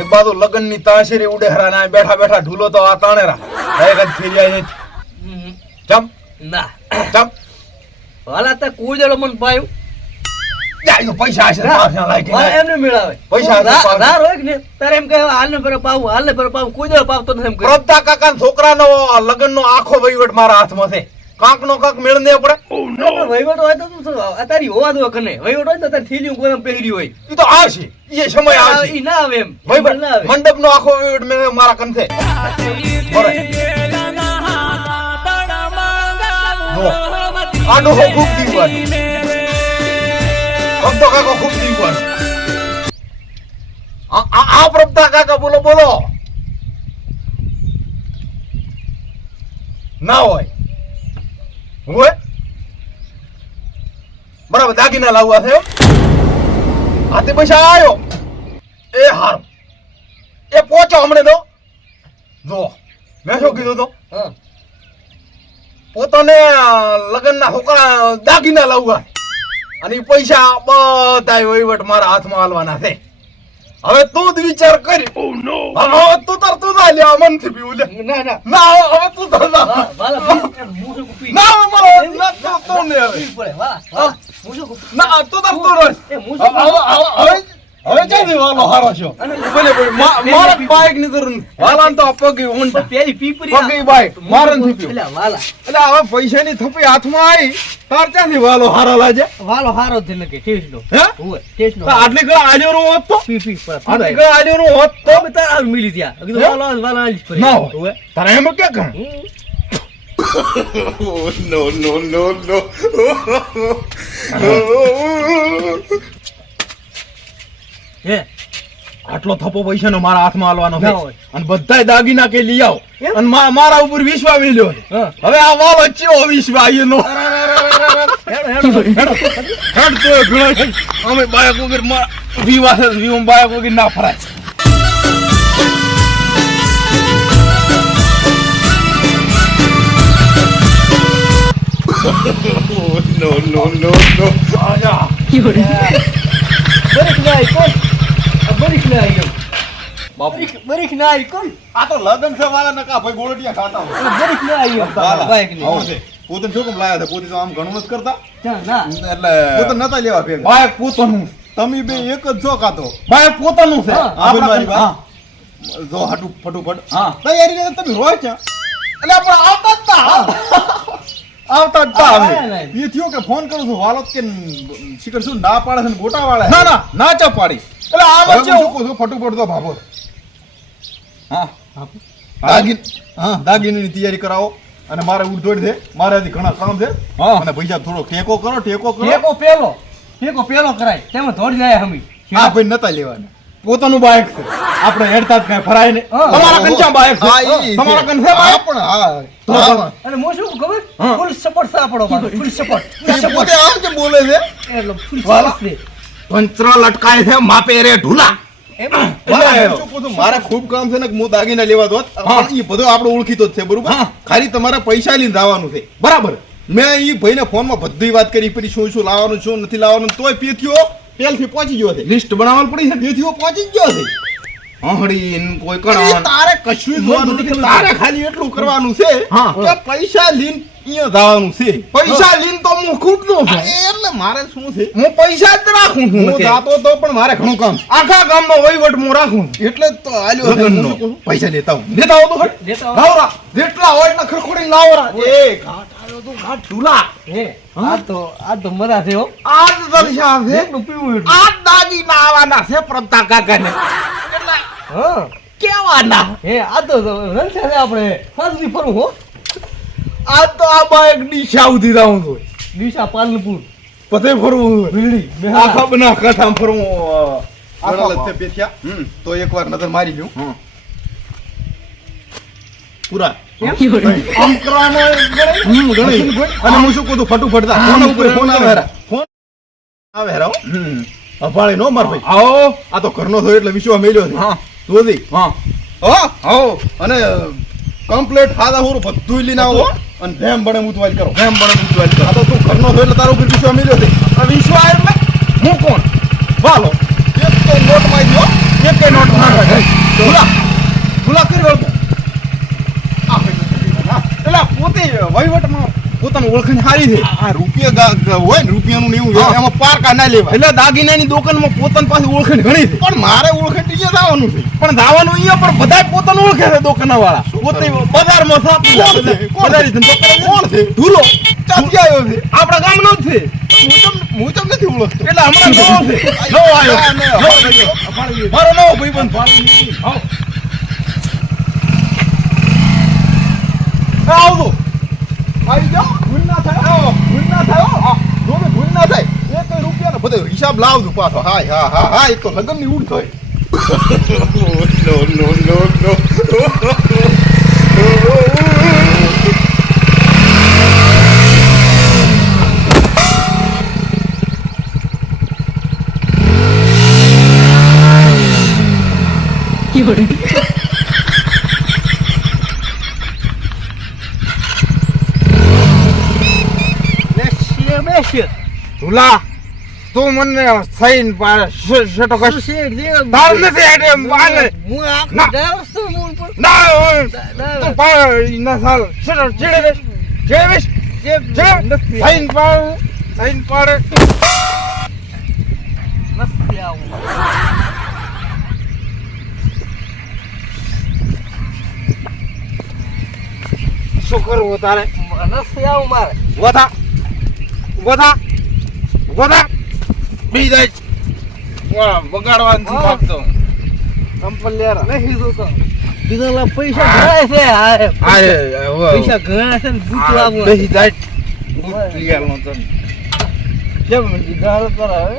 એક બાજુ લગન ની તાશેરી ઉડે હરા ના બેઠા બેઠા ઢૂલો તો આ તાણેરા એક જ થઈ જાય ચમ ના ચમ વાલા તે કોઈ જડો મન પાયું જાય પૈસા હશે પાછા લાગી એમને મેળાવે પૈસા રાર હોય ને તારે એમ કહે હાલ ને પર પાવું કોઈ જડો પાવતો નથી એમ કહે પ્રભતા કાકા છોકરાનો લગન નો આખો વહીવટ મારા હાથમાં છે કાંક નો કાંક મેળ ને પડે વહીવટ હોય તો તું તારી હોવા દો કને વહીવટ હોય તો તારી થેલીઓ કોઈ પહેરી હોય ઈ તો આવશે એ સમય આવશે ઈ ના આવે એમ વહીવટ ના આવે મંડપ નો આખો વહીવટ મે મારા કંથે આનો ખૂબ દીવાનું ભક્તો કાકો ખૂબ દીવાનું આ પ્રભતા કાકા બોલો બોલો ના હોય બરાબર દાગીના લાવવા છે હાથે પૈસા આવ્યો એ હારો એ પહોંચો હમણે તો જો મેં શું કીધું તો પોતાને લગ્ન ના છોકરા દાગીના લાવવા અને પૈસા બધા વહીવટ મારા હાથમાં હાલવાના છે હવે તું જ વિચાર કરી તું તાર તું ના લે મનથી પીવું લે ના હવે તું તાર ના તું તાર હવે ક્યાંથી વાલો હારો છો મારા બાઈક ની જરૂર વાલા તો પગી હું પેલી પીપરી પગી બાઈક મારે નથી પીવું એટલે વાલા એટલે હવે પૈસા ની થપી હાથમાં આવી તાર ક્યાંથી વાલો હારો લાજે વાલો હારો જ નકે ટેસ્ટ નો હે હોય ટેસ્ટ નો આટલી ગળા આલ્યો નો હોત તો પી પી આટલી ગળા આલ્યો નો હોત તો તાર આ મિલી ત્યાં કીધું વાલો આલી પડી ના હોય તારે એમ કે કર no. હે આટલો થપ્પો પૈસા નો મારા હાથમાં હાલવાનો છે ના હોય. અને બધાય દાગીના કે લઈ આવો અને મારા ઉપર વિશ્વાસ મેલ્યો છે. હા. હવે આ વાલો ચેવો વિશ્વાસ એનો હેડો હેડ તો ઘણો છે. અમે બાયક વગર વિવાહ બાયક વગર ના ફરાય no. આજા બરીક ના આઈ કોણ બરીક ના આઈ બાપુ બરીક ના આઈ કોણ આ તો લગન છે વાલા નકા ભાઈ ગોળડિયા ખાતા હોય બરીક ના આઈ બાઈક ની આવો છે પોતે શું કેમ લાયા છે પોતે તો આમ ઘણું જ કરતા ના એટલે પોતે નતા લેવા ભેગા બાયક પોતાનું તમે બે એક જ છો કાતો બાયક પોતાનું છે હા, આપણા મારી વાત. હા જો હાટુ ફટુફટ હા. તૈયારી ને તમે રોય છે એટલે આપણે આવતા જ તા આવતા જ તા હવે એ થયો કે ફોન કરું છું વાલો કે શિખર શું ના પાડે છે ને ગોટા વાળે ના ના ના ચા પાડી એટલે આ હવે વચ્ચે હું શું કહું છું ફટુફટ તો ભાભો હા દાગીની તૈયારી કરાવો અને મારે ઉડદોડ છે મારે હજી ઘણા કામ છે હા. અને પૈસા થોડો ટેકો કરો ટેકો પેલો કરાય તેમાં દોડી જાય હમી હા ભાઈ નતા લેવાના પોતાનું બાઇક છે આપણે હેડતા જ કઈ ફરાય ને હા. તમારા કંચા બાઇક છે હા, ઈ છે. તમારા કન છે હા, બાઇક પણ હા. અને મો શું ખબર હા. ફૂલ સપોર્ટ સાપડો ફૂલ સપોર્ટ એ પોતે આમ કે બોલે છે એટલે ફૂલ વાલા. સપોર્ટ છે પંચરો લટકાય છે માપે રે ઢુલા એમ મારે શું કહું છું, મારે ખૂબ કામ છે ને હું દાગીના લેવા દોત હા. પણ એ બધું આપણે ઓળખીતો જ છે બરોબર હા. ખાલી તમારે પૈસા લઈને જવાનું છે બરાબર મેં એ ભાઈને ફોનમાં બધી વાત કરી પછી શું લાવવાનું શું નથી લાવવાનું તોય પેથીઓ પહેલથી પહોંચી ગયો છે લિસ્ટ બનાવવાનું પડી છે પેથીઓ પહોંચી જ ગયો છે હહડી કોઈ એ કણ તારે કશું જ જોવાનું નથી તારે ખાલી એટલું કરવાનું છે હા. કે પૈસા લઈને અહીંયા જવાનું છે પૈસા લીન તો હું ખૂબ નો છું એટલે મારે શું છે હું પૈસા જ રાખું છું હું નકે. જાતો તો પણ મારે ઘણું કામ છે. આખા ગામનો વહીવટ હું રાખું છું. એટલે જ તો આલ્યો છે. લગ્નનો. હું શું કહું? પૈસા લેતા હું દેતા હો તો ખરી. દેતા હો. લાવરા જેટલા હોય એટલા ખરખોડીને લાવરા એ ઘાટ આવ્યો તો ઘાટ ઢુલા હે આ તો મરા છે હો આજ દર્શા છે એટલું પીવું એટલું આ દાગીના આવવાના છે પ્રભતા કાકાને હા કેવાના હે આ તો રણછા છે આપણે ફાંસી ફરું હો આ તો આ બાઈક ડીશા ઉધી રાઉં છું દિશા પાલનપુર પતે ફરવું ભીલડી આખા બના કાઠામ ફરવું બરાબર જ છે પેથિયા. તો એકવાર નજર મારી લ્યો પૂરા આમ કરવાનો ઘણી. અને હું શું કહું છું, ફટુફટ જા. ફોન ઉપર ફોન આવે હેરા. ફોન આવે હેરા હો. અભાળી નો માર ભાઈ. આવો આ તો ઘરનો થયો એટલે વિશ્વા મેલ્યો છે હા જોજી હા હા આવો અને કમ્પ્લીટ ખાધા હોરું બધું લઈને આવો અને ધેમ બને મુતવાલ કરો એમ બને વિશ્વાસ આ તો તું ઘરનો થયો એટલે તારો ઉપર વિશ્વા મેલ્યો છે વિશ્વાસ એટલે હું કોણ વાલો એક તો નોટ માં ગયો એક નોટ ના વહીવટમાં પોતાની ઓળખાણ સારી છે. આ રૂપિયા હોય ને રૂપિયાનું ને એવું હા. એમાં પારકા ના લેવા. એટલે દાગીનાની દુકાનમાં પોતાની પાસે ઓળખાણ ઘણી છે. પણ મારે ઓળખાણ અહીંયા જવાનું છે. પણ ધાવાનું અહીંયા પણ બધા પોતાનું ઓળખે છે દુકાનવાળા. પોતે બજારમાં સાપી કોણ છે? બજારી ધંધો કરે છે. કોણ છે? ધૂલો ક્યાંથી આવ્યો છે? આપણા ગામનો જ છે. હું તમને નથી ઓળખતો. એટલે હમણાં નવો છે. નવો આવ્યો. ના, ના, નવો ના. આવ્યો. મારો નવો ભાઈબંધ આવો. આવજો. આવી જાઓ. ભૂલ ના થાય. આવો. ભૂલ ના થાય. હો. હા. જોને ભૂલ ના થાય. એક રૂપિયાનો બધો હિસાબ લાવજો પાછો. હાય હા હા હા એક તો લગનની ઉડ થાય. ધૂલા તું મને સહીન પાડે શેટો કશ તાર નથી આડે માને ના. ના તું પાડ ના સાલ શેટો ચીડે બેસ ચીડે બેસ ચીડે સહીન પાડે શું કરવું તારે વધા બી જાય બગાડવાનું નથી ભાગતો સંપલ લેરા પૈસા ઘણા છે પૈસા આ ઘણા છે ને બૂટ લાવવું બેસી જાય બૂટ લીયાલનો તને કેમ ગાળો કરાવે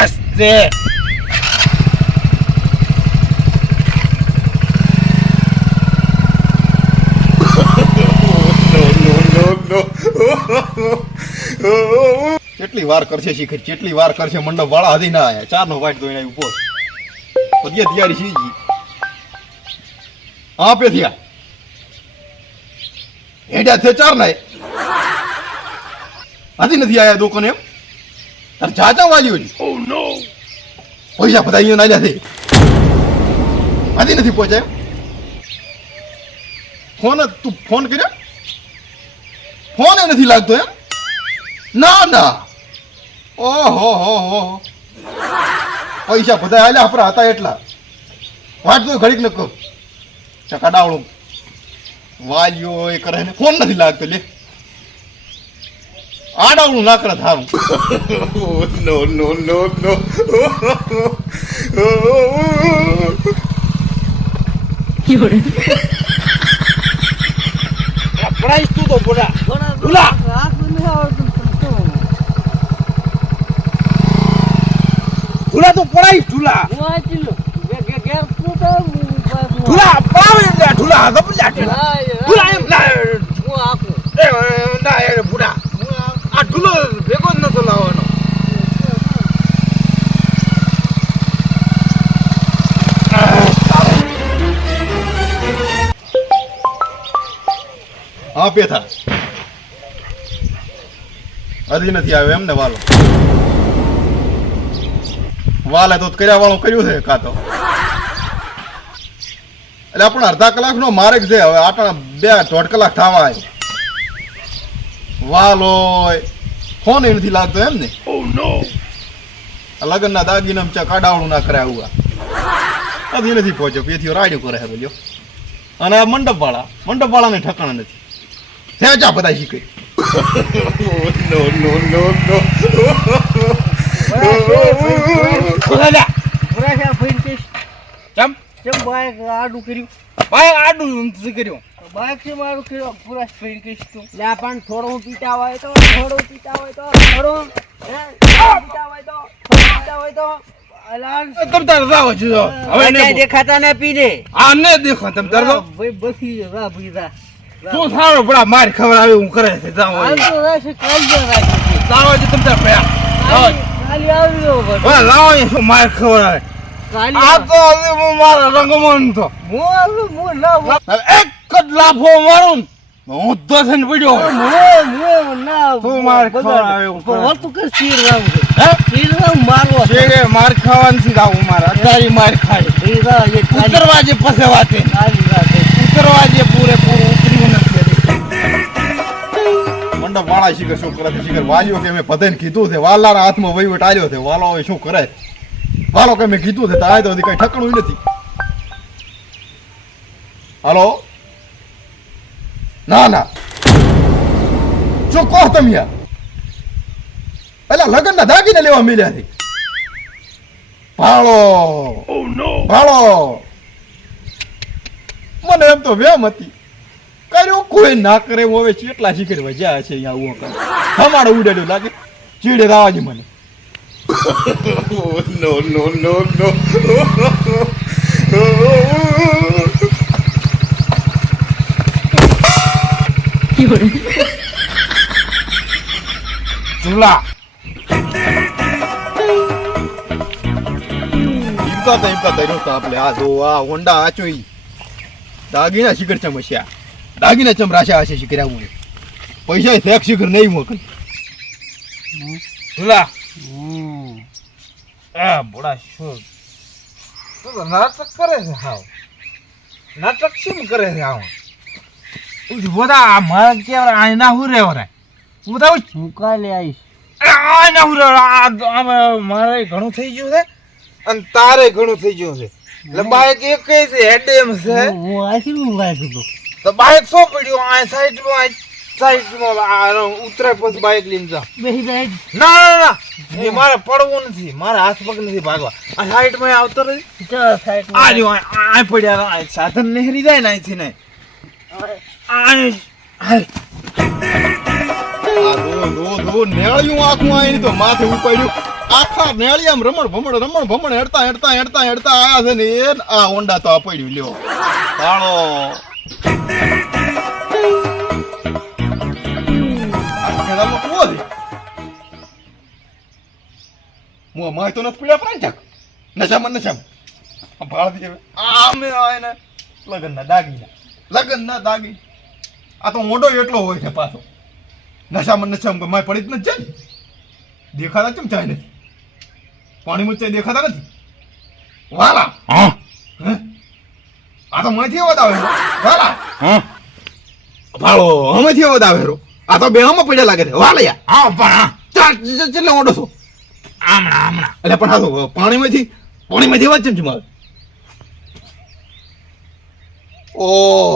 આસ્તે કેટલી વાર કરશે શીખર કેટલી વાર કરશે મંડપ વાળા હજી ના આયા 4 નો વાઈટ દોઈને ઉભો પદીએ તૈયારી સીજી હા પેથિયા એડા છે 4 ના હજી નથી આયા દુકાન એમ તાર ચાચા વાલ્યો છે ઓ નો પૈસા બધા અહીંયા ના છે હજી નથી પહોંચ્યા તું ફોન કર્યો ફોન નથી લાગતો એમ ના ના ઓહો હો હો પૈસા બધા આલ્યા આપણા હતા એટલા વાટ તો ઘડીક ન કહો ચકાડાવળું વાલ્યો એ કરે ને ફોન નથી લાગતો લે આડાવળું ના કરે થારું નો નો નો નો પ્રાઇસ તું તો બોલા બોલા ઢુલા તો પડાઈ ઢુલા ઢુલા પાવે ને ઢુલા તો બોલા ઢુલા એમ ના ના એ બુડા આ ઢુલો ભેગો જ નતો લાવવાનો હા પેથા હજી નથી આવ્યો એમ ને વાલો વાલે તો કર્યા વાળું કર્યું છે કાં તો એટલે આપણે અડધા કલાકનો માર્ગ છે હવે આપણા 2.5 કલાક થવા આવ્યો વાલો ફોન એ નથી લાગતો એમ ને લગ્નના દાગીના કાડાવડું ના કરે આવું હજી નથી પહોંચ્યો પેથી રાડ્યું કરે છે બોલ્યો અને આ મંડપવાળાને ઠકાણા નથી સેચા બધા શીખે નો નો નો નો આડું કર્યું ભાઈ આડું નથી કર્યું બાઈક છે મારું કર્યું પૂરા ફેરી કહીશ તું પણ થોડું પીતા હોય તો થોડું પીતા હોય તો થોડું પીતા હોય તો તમ તાર જાવ છો હવે ને દેખાતા ને પીને આ ને દેખો તમ તાર ભાઈ બસી જા ભઈરા તું સારો બડા માર ખબર આવે હું કરે છે જાવ હાલ તો રાશે કાલ જ રાખી લાવો જ તમ તાર પયા કાલી આવ્યો ઓય લાવો એ શું માર ખબર આવે કાલી આ તો હું મારા રંગમન તો હું ના એક જ લાફો મારું હું તો છે ને પડ્યો તું માર ખવડાવ્યો. જે માર ખાવાનું છે આવું મારા તારી માર ખાય ઉતરવા જે પછી વાતે ઉતરવા જે પૂરેપૂરું ઉતર્યું નથી. મંડપ વાળા શિખર શું કરે છે શિખર વાલીઓ કે મેં બધાને કીધું છે વાલાના હાથમાં વહીવટ આવ્યો છે વાલો હવે શું કરે વાલો કે મેં કીધું છે તારે તો કઈ ઠકણું નથી. હાલો ના ના શું કહો તમે યાર પેલા લગ્ન ના દાગીને લેવા મળ્યા છે ભાળો ભાળો મને એમ તો વેમ હતી કર્યો કોઈ ના કરે હું હવે કેટલા શીખર વજ્યા છે અહીંયા હમાડો ઉડાડ્યો લાગે ચીડે રાવાજી મને. નો નો નો નો ચૂલા આપણે આ જો આ હોન્ડા આચો ઈ દાગીના શિખર ચમસ્યા દાગીના ચમ રાશા હશે શિખર આવું પૈસા ફેક શિખર નહીં મોકલ તુલા આ બોડા શું તું તો નાટક કરે છે હાવ નાટક શું કરે છે હાવ બધા મારા કેવરા આ ના હું રે વરાય બધા હું કાલે આવીશ. આ ના હું રે મારે ઘણું થઈ ગયું છે અને તારે ઘણું થઈ ગયું છે એટલે બાઈક એક છે હેડેમ છે હું આશીર્વાદ વાંચું તો તો બાઈક સો પડ્યું આ સાઈડમાં ઉતરે પછી બાઈક લઈને જા. બેસી બેસ. ના ના ના એ મારે પડવું નથી મારે હાથ પગ નથી ભાગવા આ સાઈડમાં આવતો રહી આ જો આ પડ્યા આ સાધન નહેરી જાય ને અહીંથી ને નેળિયું આખું આવીને તો માથે ઉપાડ્યું આખા નેળી આમ રમણ હેડતા આયા છે ને એ આ હોન્ડા તો આ પડ્યું લ્યો કાળો માય તો નથી પીડ્યા પ્રાંજાક નશામાં ભાળતી આમે આવે ને લગનના દાગી આ તો મોટો એટલો હોય છે પાછો નશામાં માય પડી જ નથી જાય દેખાતા કેમ ચાય નથી પાણીમાં ચાય દેખાતા નથી વાલા આ તો માંથી અવાજ આવે વાલા ભાળો હમેથી અવાજ આવે આ તો બે હમ પડ્યા લાગે છે વાલયા હા પણ કેટલો મોટો છો હમણાં એટલે પણ આ તો પાણીમાંથી અવાજ કેમ છે મારે ઓહો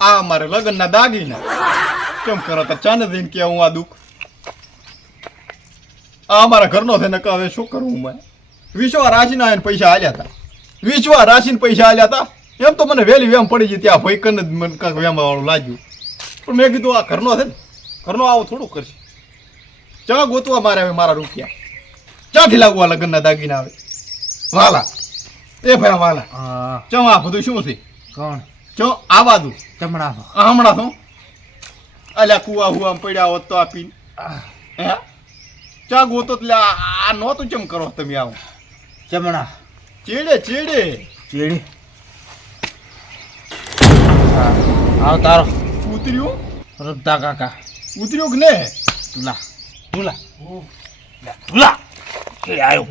આ મારે લગ્ન ના દાગીના કેમ કરો તો ચાને દઈને કે હું આ દુઃખ આ મારા ઘરનો છે ને કે હવે શું કરવું મેં વિશ્વા રાશિના પૈસા આલ્યા હતા એમ તો મને વહેલી વેમ પડી ગઈ ત્યાં ભાઈ કને મને કાંક વેમ વાળું લાગ્યું પણ મેં કીધું આ ઘરનો છે ને ઘરનો આવું થોડું કરશે ચા ગોતવા મારે હવે મારા રૂપિયા ક્યાંથી લાગવા લગ્નના દાગીના આવે વાલા એ ભાઈ વાલા ચમ આ બધું શું છે કોણ ચો આવા દઉં ચમડા હમણાં તો અલ્યા કુવા હુઆ પડ્યા હોત તો આપીને હે ચા ગોતો એટલે આ નહોતું ચમ કરો તમે આવું ચમડા ચેડે ચીડી આવ તારો ઉતર્યું રબ્દા કાકા ઉતર્યું કે ને તુલા કે આવ્યો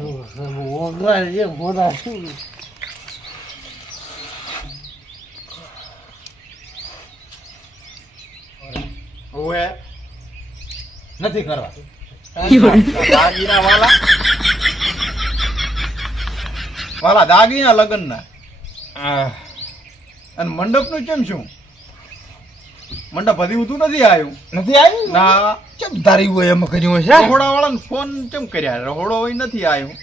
ઓએ નથી કરવા દાગીના વાલા દાગીના લગ્નના અને મંડપનું કેમ શું મંડપ હજી ઉતું નથી આવ્યું ના ચમ ધારી હોય એમ કર્યું છે રહોડા વાળાને ફોન કેમ કર્યા રહોડો હોય નથી આવ્યો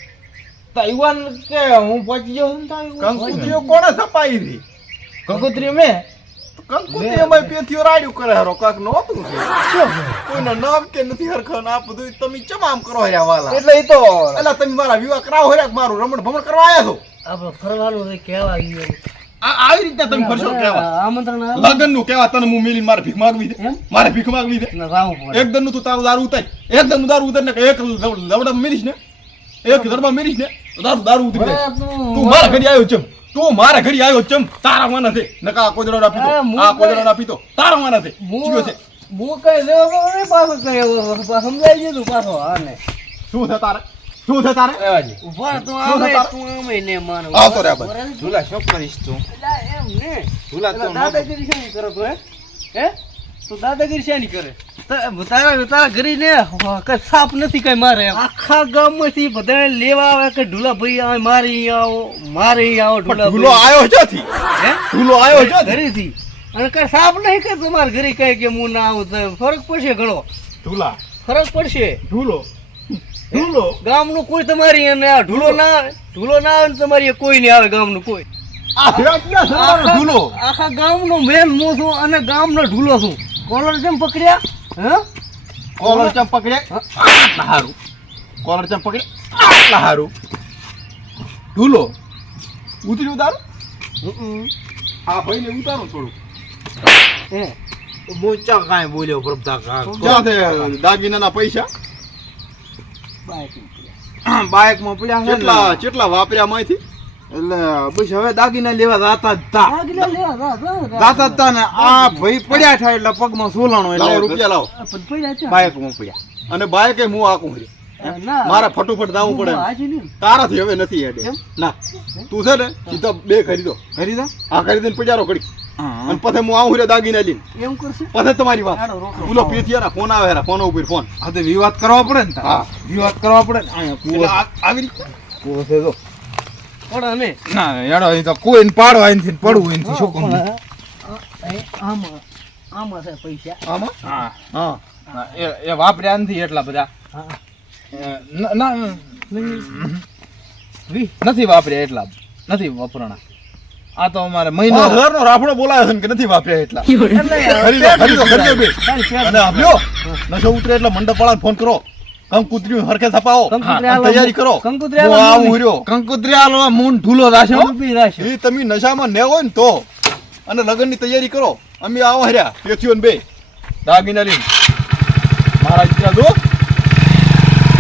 તાઈવાન કે હું પહોંચી ગયો કંકુત્રીઓ કોણે છપાઈ હતી કંકોત્રી મેં કંકુત્રી એમાં પેથીઓ રાડ્યું કરે હરો કાક નહોતું કોઈના નામ કે નથી હરખા ના બધું તમે ચમ આમ કરો રહ્યા વાલા એટલે એ તો એટલે તમે મારા વિવાહ કરાવો હર્યા મારું રમણ ભમણ કરવા આવ્યા છો આપણે ફરવાનું કહેવા ગયું આવી રીતના તમે ફરશો કેવા આમંત્રણ આવે લગન નું કેવા તને હું મિલીને મારે ભીખ માંગવી છે એમ? મારે ભીખ માંગવી છે ને રાવું પડે. એક દન નું તું તારું દારૂ ઉતાર એક દન નું દારૂ ઉતાર ને એક લવડા મેરીશ ને એક દરબા મેરીશ ને તો દારૂ ઉતરી જાય અરે તું મારા ઘરે આવ્યો ચમ તું મારા ઘરે આવ્યો ચમ તારા માના છે નકા કોદરો ના પીતો અરે હું આ કોદરો ના પીતો તારા માના છે ચીયો છે હું કઈ દેવો નહીં પાછો કઈ સમજાઈ ગયું તું પાછો હા ને શું છે તારે શું છે તારે ઉભા તું શું આવે થતા? તું આમે ને માનો આવતો રે આ બાજુ. બરાબર? ઝૂલા શું કરીશ તું એલા એમ ને ઝૂલા એલા તો દાદાગીરી શાની કરો તું હે તું દાદાગીરી શાની કરે તારા ઘરે ને કઈ સાપ નથી કઈ મારે આખા ગામમાંથી બધા લેવા આવે કે ઢુલા ભાઈ આવે મારે અહીંયા આવો મારે અહીંયા આવો પણ ઢુલા ઢૂલો આવ્યો ક્યાંથી હે ઢૂલો આવ્યો ક્યાંથી ઘરેથી અને કઈ સાપ નહીં કે તમારા ઘરે કઈ કે હું ના આવું તો ફરક પડશે ઘણો ઢૂલા ફરક પડશે ઢૂલો ઢૂલો ગામનું કોઈ તમારી અહીંયા ના ઢુલો ના આવે ઢુલો ના આવે ને તમારી અહીંયા કોઈ નહીં આવે ગામનું કોઈ આ ક્યાં સરવાનો ઢૂલો આખા ગામનો મેન હું છું અને ગામનો ઢુલો છું કોલર કેમ પકડ્યા હે કોલર ચમ પકડે આટલા હારું કોલર ચમ પકડે આટલા હારું ઢૂલો ઉતરી ઉતારો આ ભાઈને ઉતારો થોડું હે બોચા કાંઈ બોલ્યો પ્રભતા ક્યાં છે દાગીનાના પૈસા બાઇક માં પડ્યા છે કેટલા કેટલા વાપર્યા માંથી એટલે બસ હવે દાગીના લેવા જાતા જ તા આગલા લેવા જાતા જ તા ને આ ભાઈ પડ્યા થાય એટલે પગમાં સોલાણો લાવો એટલે રૂપિયા લાવો પણ પૈડા છે બાઇક માં પડ્યા અને બાઈકે હું આકું છે ના મારા ફટોફટ દાવું પડે આજે નહીં તારાથી હવે નથી હેડે કેમ? ના તું છે ને સીધા બે ખરીદો ખરીદો આ ખરીદીને પજારો કરી હા અને પછી હું આવું રે દાગીના લઈને એમ કરશે પછી તમારી વાત હાલો, રોકો. બોલો પેથિયાના ફોન આવે હેરા ફોન ઉપર ફોન આ તો વિવાદ કરવા પડે ને તારે. હા. વિવાદ કરવા પડે ને અહીંયા એટલે કૂવો આવી રીતે કૂવો છે જો પણ અમે ના યાડો અહીં તો કોઈને પાડવા અહીંથી ને પડવું અહીંથી શું કહું આમાં આમાં છે પૈસા આમાં હા હા હા, એ વાપર્યા નથી એટલા બધા હા ના નથી વાપર્યા એટલા નથી વાપરણા આ તો અમારે મહિનો 1000 નો રાફડો બોલાયો છે ને કે નથી વાપર્યા એટલા ખરીદો ખરીદો બે અને આપ્યો નશો ઉતરે એટલે મંડપ વાળાને ફોન કરો કંકુત્રી હરખે થપાવો કંકુત્રી અને તૈયારી કરો કંકુત્રી હું આલો આવું રહ્યો કંકોત્રી આલવા મૂન ઢૂલો રાખ્યો ઉભી રાખજો એ તમે નશામાં ને હોય ને તો અને લગ્નની તૈયારી કરો અમે આવો હર્યા પેથીઓ ને બે દાગીના લઈને મારા દીકરા જો